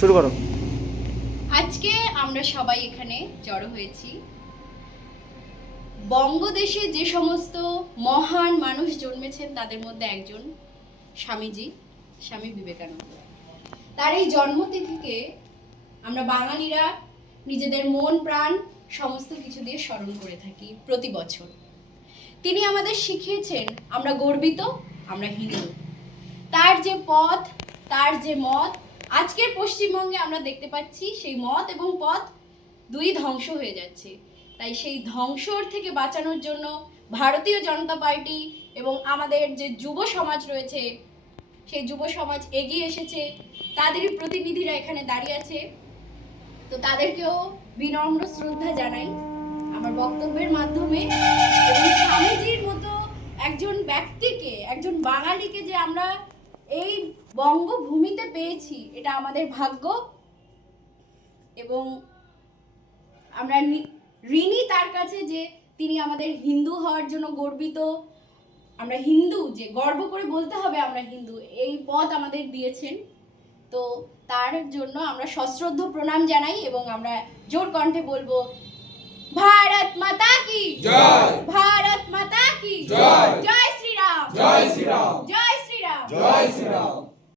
শুরু করো। আজকে আমরা সবাই এখানে জড়ো হয়েছি বঙ্গদেশে যে সমস্ত মহান মানুষ জন্মেছেন তাদের মধ্যে একজন স্বামী বিবেকানন্দ। তার এই জন্মতিথিকে আমরা বাঙালিরা নিজেদের মন প্রাণ সমস্ত কিছু দিয়ে স্মরণ করে থাকি প্রতি বছর। তিনি আমাদের শিখিয়েছেন আমরা গর্বিত, আমরা হিন্দু। তার যে পথ, তার যে মত, আজকের পশ্চিমবঙ্গে আমরা দেখতে পাচ্ছি সেই মত এবং পথ দুই ধ্বংস হয়ে যাচ্ছে। তাই সেই ধ্বংসর থেকে বাঁচানোর জন্য ভারতীয় জনতা পার্টি এবং আমাদের যে যুব সমাজ রয়েছে সেই যুব সমাজ এগিয়ে এসেছে, তাদেরই প্রতিনিধিরা এখানে দাঁড়িয়ে আছে। তো তাদেরকেও বিনম্র শ্রদ্ধা জানাই আমার বক্তব্যের মাধ্যমে। এবং স্বামীজির মতো একজন ব্যক্তিকে, একজন বাঙালিকে যে আমরা এই বঙ্গভূমিতে পেয়েছি, এটা আমাদের ভাগ্য এবং আমরা ঋণী তার কাছে যে তিনি আমাদের হিন্দু হওয়ার জন্য গর্বিত। আমরা হিন্দু, যে গর্ব করে বলতে হবে আমরা হিন্দু, এই পথ আমাদের দিয়েছেন। তো তার জন্য আমরা সশ্রদ্ধ প্রণাম জানাই এবং আমরা জোর কণ্ঠে বলবো ভারত মাতা